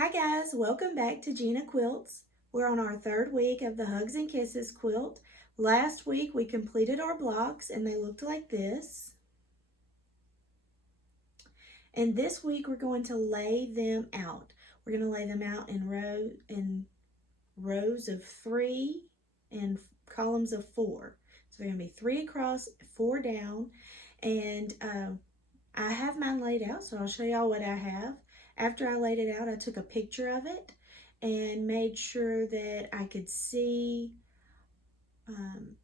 Hi guys, welcome back to Gina Quilts. We're on our third week of the Hugs and Kisses quilt. Last week we completed our blocks and they looked like this. And this week we're going to lay them out. We're going to lay them out in rows of 3 and columns of 4. So they're going to be 3 across, 4 down. And I have mine laid out, so I'll show y'all what I have. After I laid it out, I took a picture of it and made sure that I could see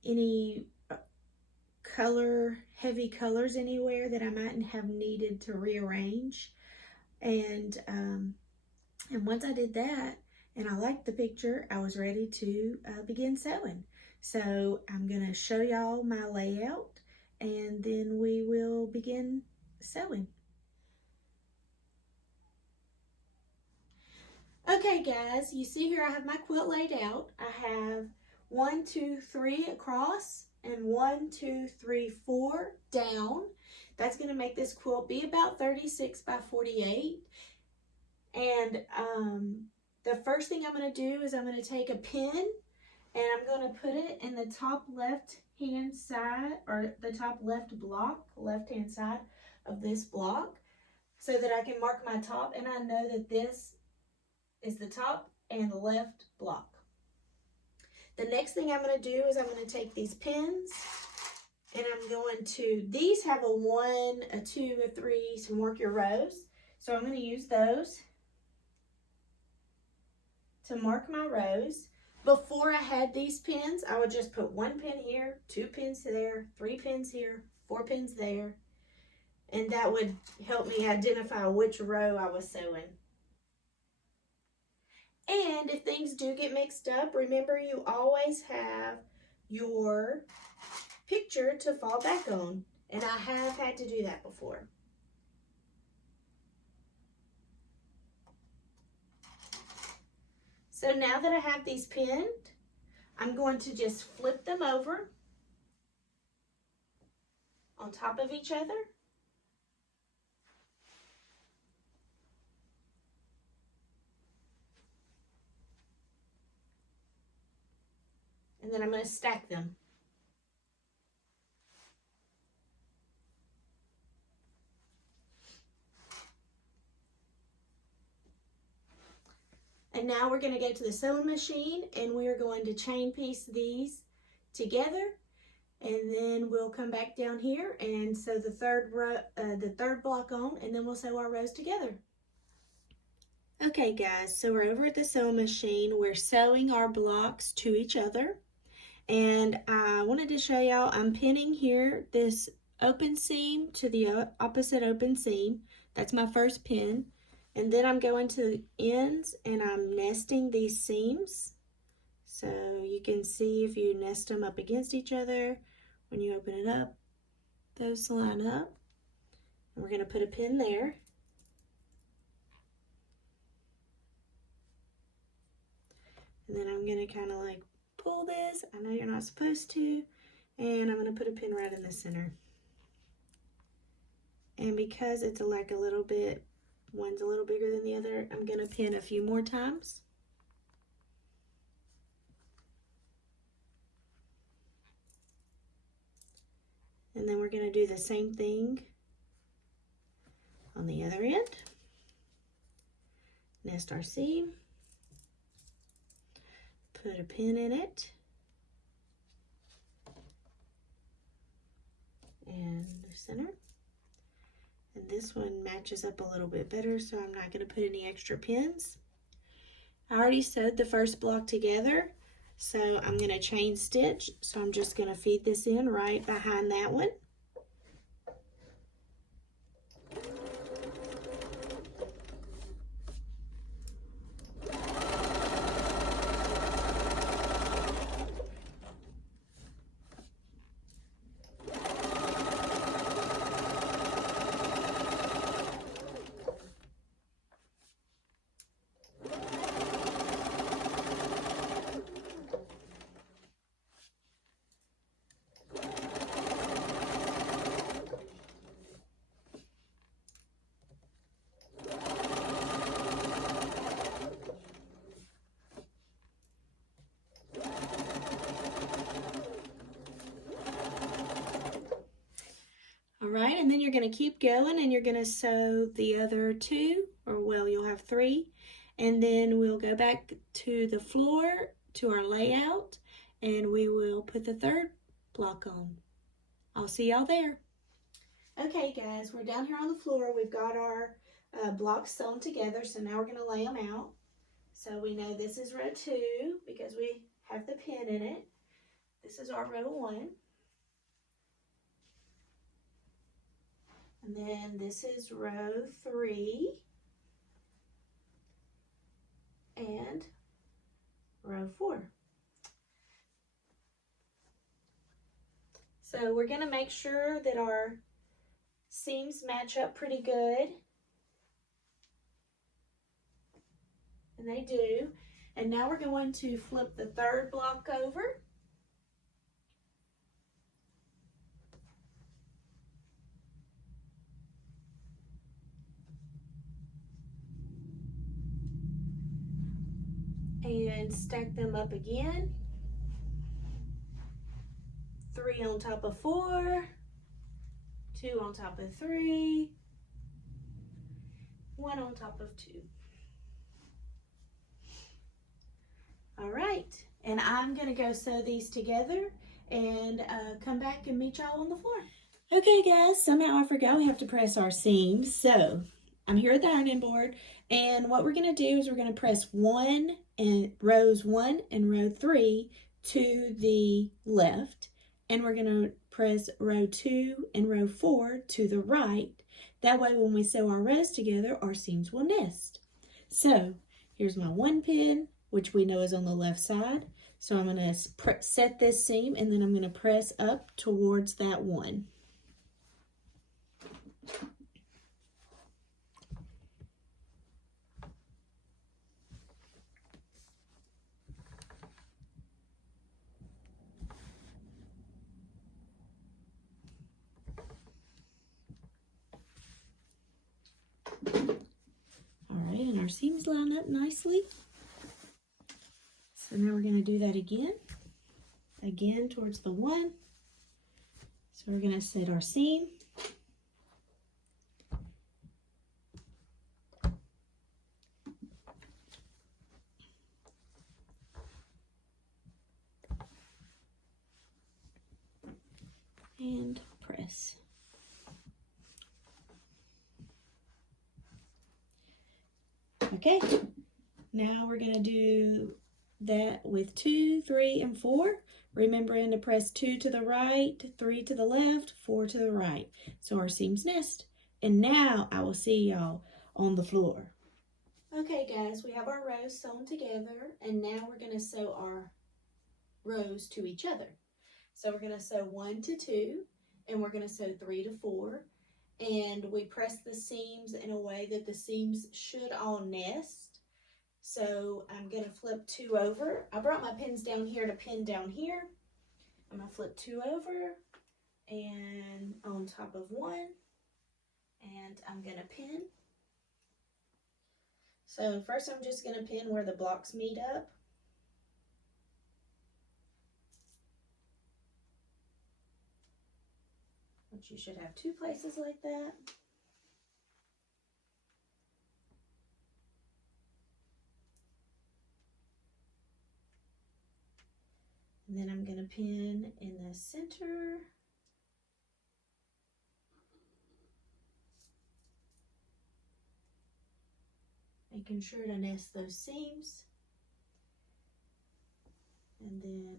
any heavy colors anywhere that I mightn't have needed to rearrange. And once I did that, and I liked the picture, I was ready to begin sewing. So I'm gonna show y'all my layout and then we will begin sewing. Okay guys, you see here I have my quilt laid out. I have 1, 2, 3 across and 1, 2, 3, 4 down. That's going to make this quilt be about 36 by 48. And the first thing I'm going to do is I'm going to take a pin and I'm going to put it in the top left hand side, or the top left block, left hand side of this block, so that I can mark my top and I know that this is the top and the left block. The next thing I'm going to do is I'm going to take these pins and I'm going to, these have a 1, a 2, a 3 to mark your rows. So I'm going to use those to mark my rows. Before I had these pins, I would just put 1 pin here, 2 pins there, 3 pins here, 4 pins there, and that would help me identify which row I was sewing. And if things do get mixed up, remember you always have your picture to fall back on. And I have had to do that before. So now that I have these pinned, I'm going to just flip them over on top of each other. And then I'm going to stack them. And now we're going to go to the sewing machine and we are going to chain piece these together. And then we'll come back down here and sew the third block on, and then we'll sew our rows together. Okay guys, so we're over at the sewing machine. We're sewing our blocks to each other. And I wanted to show y'all, I'm pinning here this open seam to the opposite open seam. That's my first pin. And then I'm going to the ends and I'm nesting these seams. So you can see if you nest them up against each other, when you open it up, those line up. And we're going to put a pin there. And then I'm going to kind of like pull this. I know you're not supposed to. And I'm going to put a pin right in the center. And because it's like a little bit, one's a little bigger than the other, I'm going to pin a few more times. And then we're going to do the same thing on the other end. Nest our seam. Put a pin in it. And the center. And this one matches up a little bit better, so I'm not going to put any extra pins. I already sewed the first block together, so I'm going to chain stitch. So I'm just going to feed this in right behind that one. right, and then you're going to keep going and you're going to sew the other two, or well, you'll have three, and then we'll go back to the floor to our layout and we will put the third block on. I'll see y'all there. Okay guys, we're down here on the floor. We've got our blocks sewn together, so now we're going to lay them out. So we know this is row 2 because we have the pin in it. This is our row 1. And then this is row 3 and row 4. So we're going to make sure that our seams match up pretty good. And they do. And now we're going to flip the third block over. And stack them up again. 3 on top of 4, 2 on top of 3, 1 on top of 2. All right, and I'm gonna go sew these together and come back and meet y'all on the floor. Okay guys, somehow I forgot we have to press our seams. So I'm here at the ironing board, and what we're gonna do is we're gonna press rows 1 and row 3 to the left, and we're gonna press row 2 and row 4 to the right. That way when we sew our rows together, our seams will nest. So here's my 1 pin, which we know is on the left side. So I'm gonna set this seam, and then I'm gonna press up towards that 1. Alright, and our seams line up nicely. So now we're going to do that again towards the 1. So we're going to set our seam. And press. Okay, now we're going to do that with 2, 3, and 4. Remembering to press 2 to the right, 3 to the left, 4 to the right. So our seams nest. And now I will see y'all on the floor. Okay guys, we have our rows sewn together, and now we're going to sew our rows to each other. So we're going to sew 1 to 2, and we're going to sew 3 to 4. And we press the seams in a way that the seams should all nest. So I'm going to flip 2 over. I brought my pins down here to pin down here. I'm going to flip 2 over and on top of 1. And I'm going to pin. So first I'm just going to pin where the blocks meet up. Which you should have 2 places like that. And then I'm going to pin in the center. Making sure to nest those seams. And then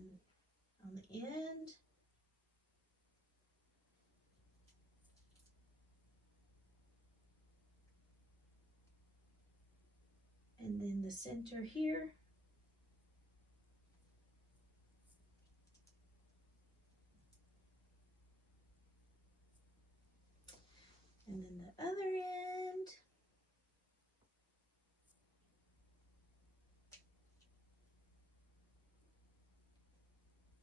on the end, and then the center here. And then the other end.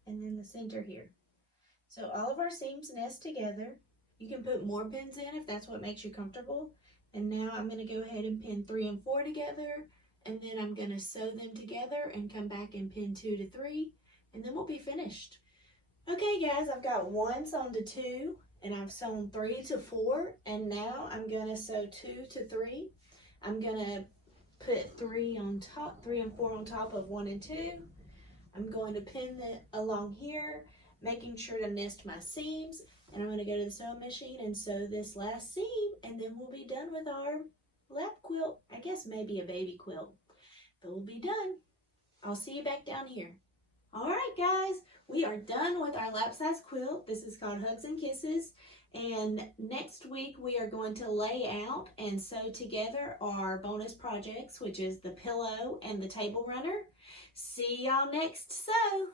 And then the center here. So all of our seams nest together. You can put more pins in if that's what makes you comfortable. And now I'm going to go ahead and pin 3 and 4 together, and then I'm going to sew them together and come back and pin 2 to 3, and then we'll be finished. Okay guys, I've got 1 sewn to 2 and I've sewn 3 to 4, and now I'm gonna sew 2 to 3. I'm gonna put 3 on top, 3 and 4 on top of 1 and 2. I'm going to pin it along here, making sure to nest my seams, and I'm gonna go to the sewing machine and sew this last seam, and then we'll be done with our lap quilt. I guess maybe a baby quilt, but we'll be done. I'll see you back down here. All right, guys, we are done with our lap size quilt. This is called Hugs and Kisses. And next week we are going to lay out and sew together our bonus projects, which is the pillow and the table runner. See y'all next sew.